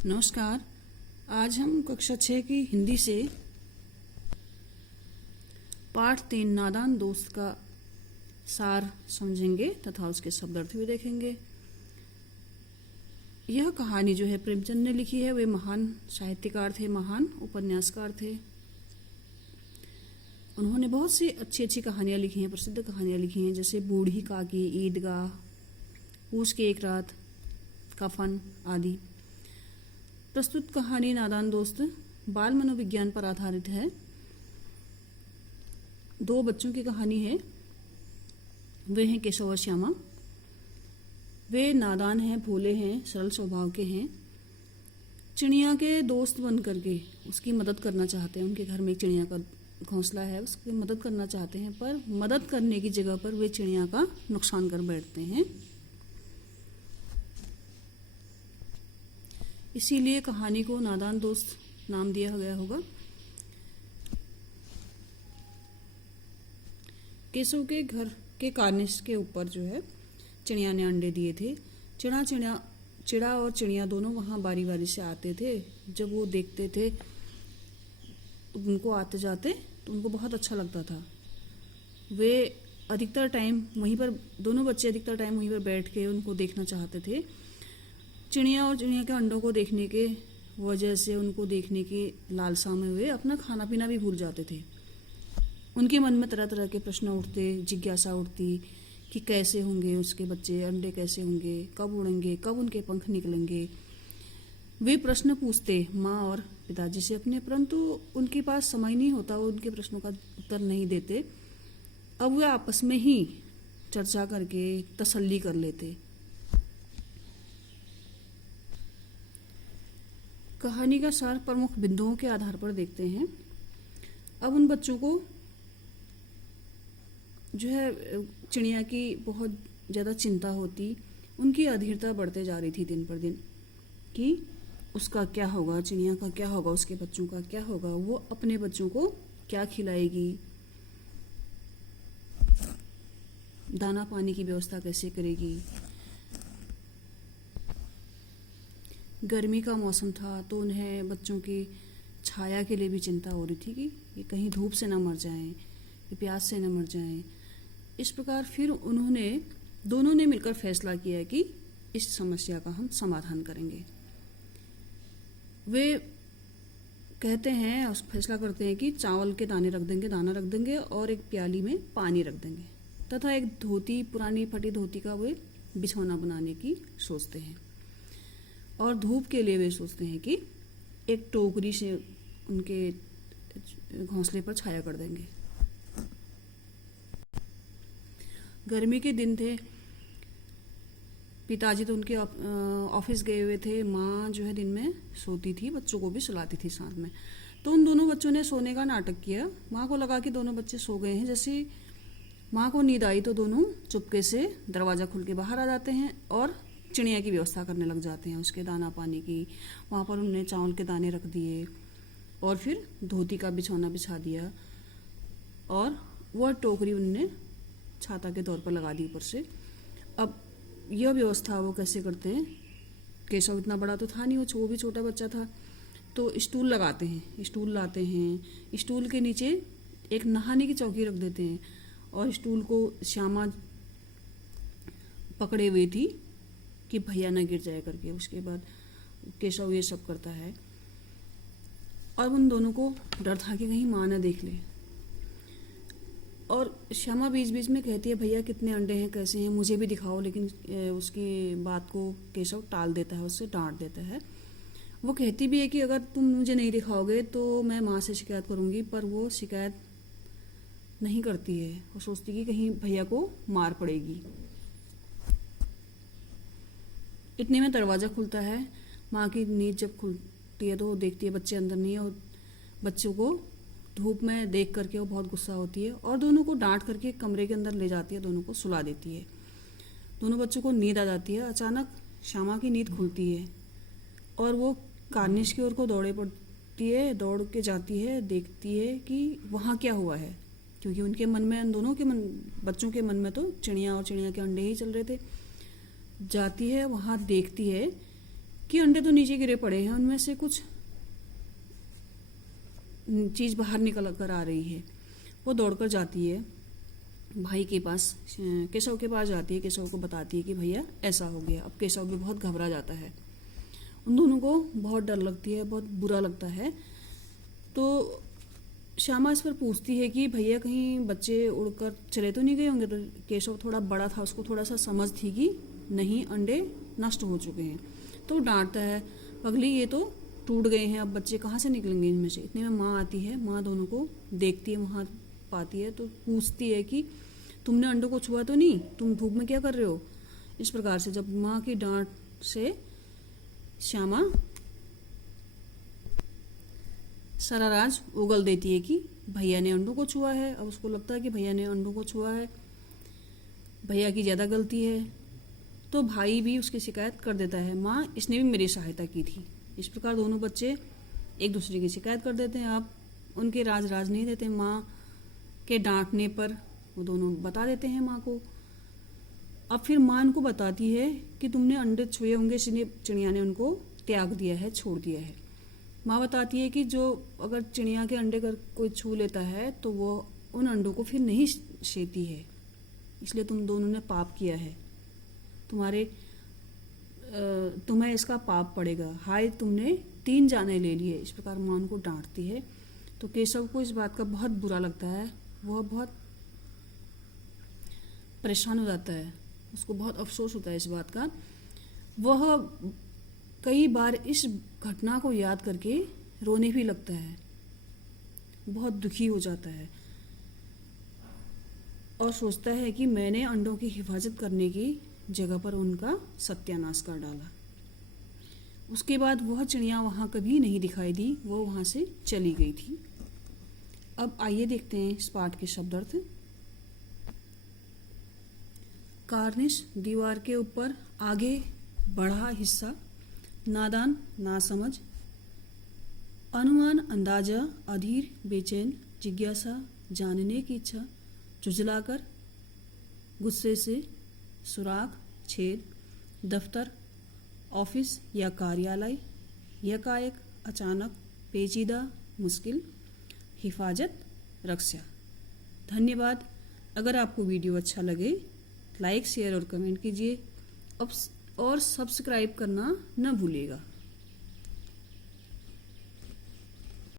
नमस्कार। आज हम कक्षा 6 की हिंदी से पाठ 3 नादान दोस्त का सार समझेंगे तथा उसके शब्द अर्थ भी देखेंगे। यह कहानी जो है प्रेमचंद ने लिखी है। वे महान साहित्यकार थे, महान उपन्यासकार थे। उन्होंने बहुत सी अच्छी अच्छी कहानियाँ लिखी हैं, प्रसिद्ध कहानियाँ लिखी हैं, जैसे बूढ़ी काकी, ईदगाह, पूस की एक रात, कफन आदि। प्रस्तुत कहानी नादान दोस्त बाल मनोविज्ञान पर आधारित है। दो बच्चों की कहानी है। वे हैं केशव और श्यामा। वे नादान हैं, भोले हैं, सरल स्वभाव के हैं। चिड़िया के दोस्त बन करके उसकी मदद करना चाहते हैं। उनके घर में एक चिड़िया का घोंसला है, उसकी मदद करना चाहते हैं, पर मदद करने की जगह पर वे चिड़िया का नुकसान कर बैठते हैं। इसीलिए कहानी को नादान दोस्त नाम दिया गया होगा। केशव के घर के कार्निश के ऊपर जो है चिड़िया ने अंडे दिए थे। चिड़ा और चिड़िया दोनों वहाँ बारी बारी से आते थे। जब वो देखते थे उनको आते जाते तो उनको बहुत अच्छा लगता था। वे अधिकतर टाइम वहीं पर, दोनों बच्चे अधिकतर टाइम वहीं पर बैठ के उनको देखना चाहते थे। चिड़िया और चिड़िया के अंडों को देखने के वजह से, उनको देखने की लालसा में वे अपना खाना पीना भी भूल जाते थे। उनके मन में तरह तरह के प्रश्न उठते, जिज्ञासा उठती कि कैसे होंगे उसके बच्चे, अंडे कैसे होंगे, कब उड़ेंगे, कब उनके पंख निकलेंगे। वे प्रश्न पूछते माँ और पिताजी से अपने, परंतु उनके पास समय नहीं होता, वो उनके प्रश्नों का उत्तर नहीं देते। अब वे आपस में ही चर्चा करके तसल्ली कर लेते। कहानी का सार प्रमुख बिंदुओं के आधार पर देखते हैं। अब उन बच्चों को जो है चिड़िया की बहुत ज़्यादा चिंता होती, उनकी अधीरता बढ़ते जा रही थी दिन पर दिन कि उसका क्या होगा, चिड़िया का क्या होगा, उसके बच्चों का क्या होगा, वो अपने बच्चों को क्या खिलाएगी, दाना पानी की व्यवस्था कैसे करेगी। गर्मी का मौसम था तो उन्हें बच्चों की छाया के लिए भी चिंता हो रही थी कि ये कहीं धूप से ना मर जाएं, ये प्यास से ना मर जाएं। इस प्रकार फिर दोनों ने मिलकर फैसला किया कि इस समस्या का हम समाधान करेंगे। वे कहते हैं और फैसला करते हैं कि चावल के दाने रख देंगे, दाना रख देंगे और एक प्याली में पानी रख देंगे तथा एक धोती, पुरानी फटी धोती का वे बिछौना बनाने की सोचते हैं। और धूप के लिए वे सोचते हैं कि एक टोकरी से उनके घोंसले पर छाया कर देंगे। गर्मी के दिन थे। पिताजी तो उनके ऑफिस गए हुए थे। माँ जो है दिन में सोती थी, बच्चों को भी सुलाती थी साथ में। तो उन दोनों बच्चों ने सोने का नाटक किया। माँ को लगा कि दोनों बच्चे सो गए हैं। जैसे माँ को नींद आई तो दोनों चुपके से दरवाज़ा खुल के बाहर आ जाते हैं और चिड़िया की व्यवस्था करने लग जाते हैं, उसके दाना पानी की। वहाँ पर उन्होंने चावल के दाने रख दिए और फिर धोती का बिछौना बिछा दिया और वह टोकरी उनने छाता के तौर पर लगा दी ऊपर से। अब यह व्यवस्था वो कैसे करते हैं? केशव इतना बड़ा तो था नहीं, वो भी छोटा बच्चा था। तो स्टूल लगाते हैं, स्टूल लाते हैं, स्टूल के नीचे एक नहाने की चौकी रख देते हैं और स्टूल को श्यामा पकड़े हुई थी कि भैया ना गिर जाए करके। उसके बाद केशव ये सब करता है और उन दोनों को डर था कि कहीं माँ ना देख ले। और श्यामा बीच बीच में कहती है भैया कितने अंडे हैं, कैसे हैं, मुझे भी दिखाओ। लेकिन उसकी बात को केशव टाल देता है, उससे डांट देता है। वो कहती भी है कि अगर तुम मुझे नहीं दिखाओगे तो मैं माँ से शिकायत करूँगी, पर वो शिकायत नहीं करती है। वो सोचती कि कहीं भैया को मार पड़ेगी। इतने में दरवाज़ा खुलता है। माँ की नींद जब खुलती है तो वो देखती है बच्चे अंदर नहीं है और बच्चों को धूप में देख करके वो बहुत गुस्सा होती है और दोनों को डांट करके कमरे के अंदर ले जाती है, दोनों को सुला देती है। दोनों बच्चों को नींद आ जाती है। अचानक श्यामा की नींद खुलती है और वो कार्निश की ओर को दौड़ के जाती है, देखती है कि वहाँ क्या हुआ है, क्योंकि उनके मन में, उन दोनों के बच्चों के मन में तो चिड़िया और चिड़िया के अंडे ही चल रहे थे। जाती है, वहाँ देखती है कि अंडे तो नीचे गिरे पड़े हैं, उनमें से कुछ चीज बाहर निकल कर आ रही है। वो दौड़कर जाती है भाई के पास, केशव के पास जाती है, केशव को बताती है कि भैया ऐसा हो गया। अब केशव भी बहुत घबरा जाता है, उन दोनों को बहुत डर लगती है, बहुत बुरा लगता है। तो श्यामा इस पर पूछती है कि भैया कहीं बच्चे उड़कर चले तो नहीं गए होंगे। तो केशव थोड़ा बड़ा था, उसको थोड़ा सा समझ थी कि नहीं, अंडे नष्ट हो चुके हैं। तो डांटता है, पगली ये तो टूट गए हैं, अब बच्चे कहाँ से निकलेंगे इनमें से। इतने में माँ आती है, माँ दोनों को देखती है, वहाँ पाती है, तो पूछती है कि तुमने अंडों को छुआ तो नहीं, तुम धूप में क्या कर रहे हो। इस प्रकार से जब माँ की डांट से श्यामा सारा राज उगल देती है कि भैया ने अंडों को छुआ है। अब उसको लगता है कि भैया ने अंडों को छुआ है, भैया की ज़्यादा गलती है। तो भाई भी उसकी शिकायत कर देता है, माँ इसने भी मेरी सहायता की थी। इस प्रकार दोनों बच्चे एक दूसरे की शिकायत कर देते हैं। अब उनके राज नहीं देते, माँ के डांटने पर वो दोनों बता देते हैं माँ को। अब फिर माँ उनको बताती है कि तुमने अंडे छुए होंगे, इसलिए चिड़िया ने उनको त्याग दिया है, छोड़ दिया है। माँ बताती है कि जो अगर चिड़िया के अंडे कर कोई छू लेता है तो वो उन अंडों को फिर नहीं सेती है, इसलिए तुम दोनों ने पाप किया है, तुम्हें इसका पाप पड़ेगा। हाय, तुमने 3 जाने ले लिए। इस प्रकार माँ उनको डांटती है। तो केशव को इस बात का बहुत बुरा लगता है, वह बहुत परेशान हो जाता है, उसको बहुत अफसोस होता है इस बात का। वह कई बार इस घटना को याद करके रोने भी लगता है, बहुत दुखी हो जाता है और सोचता है कि मैंने अंडों की हिफाजत करने की जगह पर उनका सत्यानाश कर डाला। उसके बाद वह चिड़िया वहाँ कभी नहीं दिखाई दी, वो वहाँ से चली गई थी। अब आइए देखते हैं इस पाठ के शब्दार्थ। कार्निश दीवार के ऊपर आगे बढ़ा हिस्सा, नादान नासमझ, अनुमान अंदाजा, अधीर बेचैन, जिज्ञासा जानने की इच्छा, झुझलाकर, गुस्से से, सुराख छेद, दफ्तर ऑफिस या कार्यालय, यकायक अचानक, पेचीदा मुश्किल, हिफाजत रक्षा। धन्यवाद। अगर आपको वीडियो अच्छा लगे लाइक शेयर और कमेंट कीजिए और सब्सक्राइब करना न भूलिएगा।